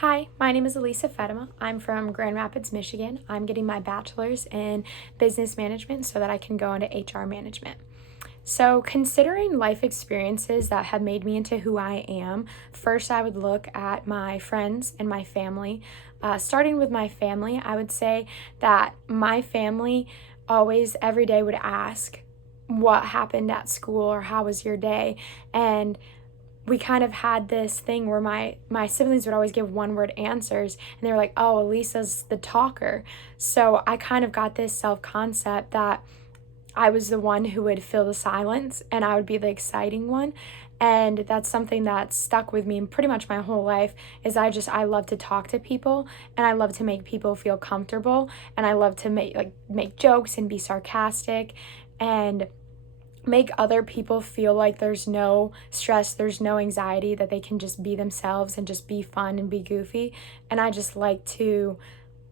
Hi, my name is Alisa Feddema. I'm from Grand Rapids, Michigan. I'm getting my bachelor's in business management so that I can go into HR management. So, considering life experiences that have made me into who I am, first I would look at my friends and my family. Starting with my family, I would say that my family always, every day, would ask, what happened at school or how was your day? And we kind of had this thing where my siblings would always give one word answers, and they were like, oh, Elisa's the talker. So I kind of got this self concept that I was the one who would fill the silence and I would be the exciting one. And that's something that stuck with me pretty much my whole life. Is I love to talk to people, and I love to make people feel comfortable, and I love to make jokes and be sarcastic and make other people feel like there's no stress, there's no anxiety, that they can just be themselves and just be fun and be goofy. And I just like to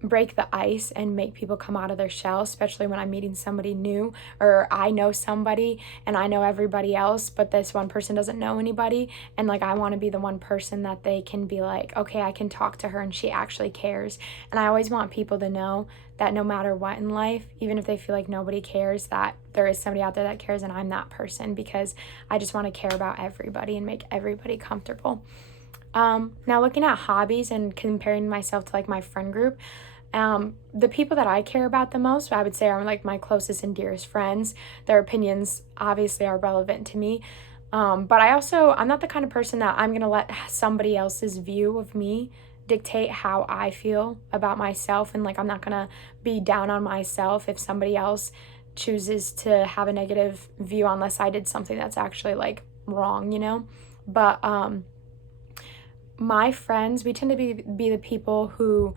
break the ice and make people come out of their shell, especially when I'm meeting somebody new, or I know somebody and I know everybody else, but this one person doesn't know anybody. And I want to be the one person that they can be like, okay, I can talk to her and she actually cares. And I always want people to know that no matter what in life, even if they feel like nobody cares, that there is somebody out there that cares, and I'm that person, because I just want to care about everybody and make everybody comfortable. Now, looking at hobbies and comparing myself to my friend group, the people that I care about the most, I would say, are my closest and dearest friends. Their opinions obviously are relevant to me. But I'm not the kind of person that I'm going to let somebody else's view of me dictate how I feel about myself. And I'm not going to be down on myself if somebody else chooses to have a negative view, unless I did something that's actually wrong. But my friends, we tend to be the people who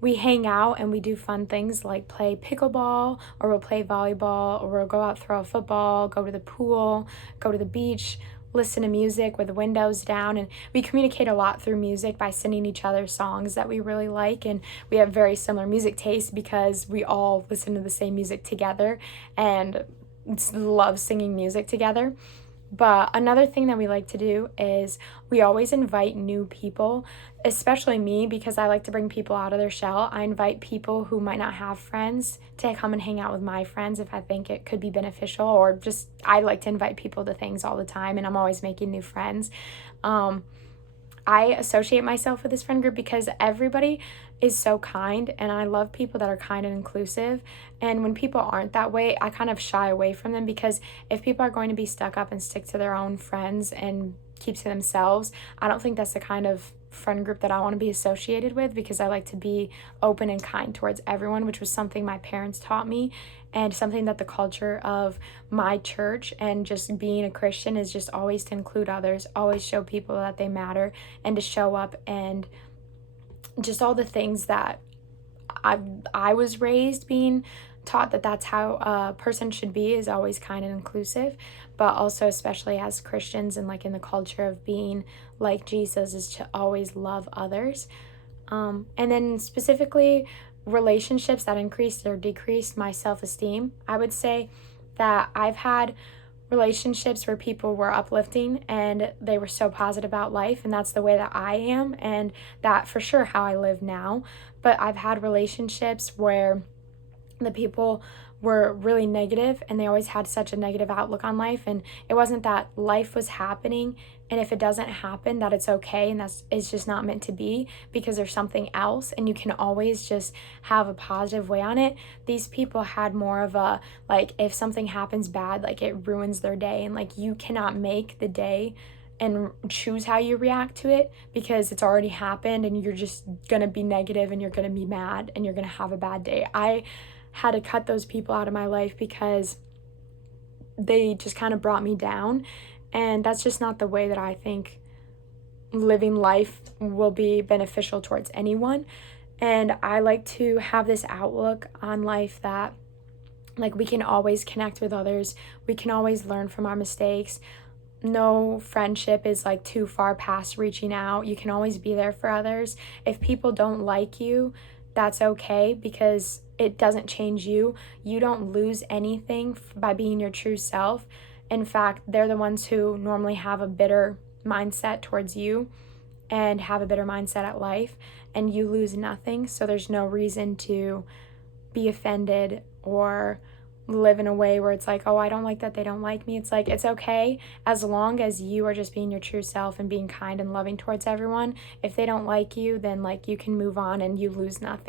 we hang out and we do fun things like play pickleball, or we'll play volleyball, or we'll go out, throw a football, go to the pool, go to the beach, listen to music with the windows down. And we communicate a lot through music by sending each other songs that we really like. And we have very similar music tastes because we all listen to the same music together and love singing music together. But another thing that we like to do is we always invite new people, especially me, because I like to bring people out of their shell. I invite people who might not have friends to come and hang out with my friends if I think it could be beneficial, or just I like to invite people to things all the time, and I'm always making new friends. I associate myself with this friend group because everybody is so kind, and I love people that are kind and inclusive. And when people aren't that way, I kind of shy away from them, because if people are going to be stuck up and stick to their own friends and keep to themselves, I don't think that's the kind of friend group that I want to be associated with, because I like to be open and kind towards everyone, which was something my parents taught me, and something that the culture of my church and just being a Christian is just always to include others, always show people that they matter, and to show up, and just all the things that I was raised being taught, that that's how a person should be, is always kind and inclusive. But also, especially as Christians and in the culture of being like Jesus, is to always love others. And then specifically relationships that increased or decreased my self-esteem, I would say that I've had relationships where people were uplifting and they were so positive about life, and that's the way that I am, and that for sure how I live now. But I've had relationships where the people were really negative, and they always had such a negative outlook on life, and it wasn't that life was happening, and if it doesn't happen, that it's okay, and it's just not meant to be, because there's something else, and you can always just have a positive way on it. These people had more of a, if something happens bad, it ruins their day, and you cannot make the day and choose how you react to it, because it's already happened, and you're just gonna be negative, and you're gonna be mad, and you're gonna have a bad day. I had to cut those people out of my life because they just kind of brought me down, and that's just not the way that I think living life will be beneficial towards anyone. And I like to have this outlook on life that we can always connect with others, we can always learn from our mistakes. No friendship is too far past reaching out. You can always be there for others. If people don't like you, that's okay, because it doesn't change you. You don't lose anything by being your true self. In fact, they're the ones who normally have a bitter mindset towards you. and have a better mindset at life, and you lose nothing. So there's no reason to be offended or live in a way where it's like, oh, I don't like that they don't like me. It's like, it's okay as long as you are just being your true self and being kind and loving towards everyone. If they don't like you, then like you can move on and you lose nothing.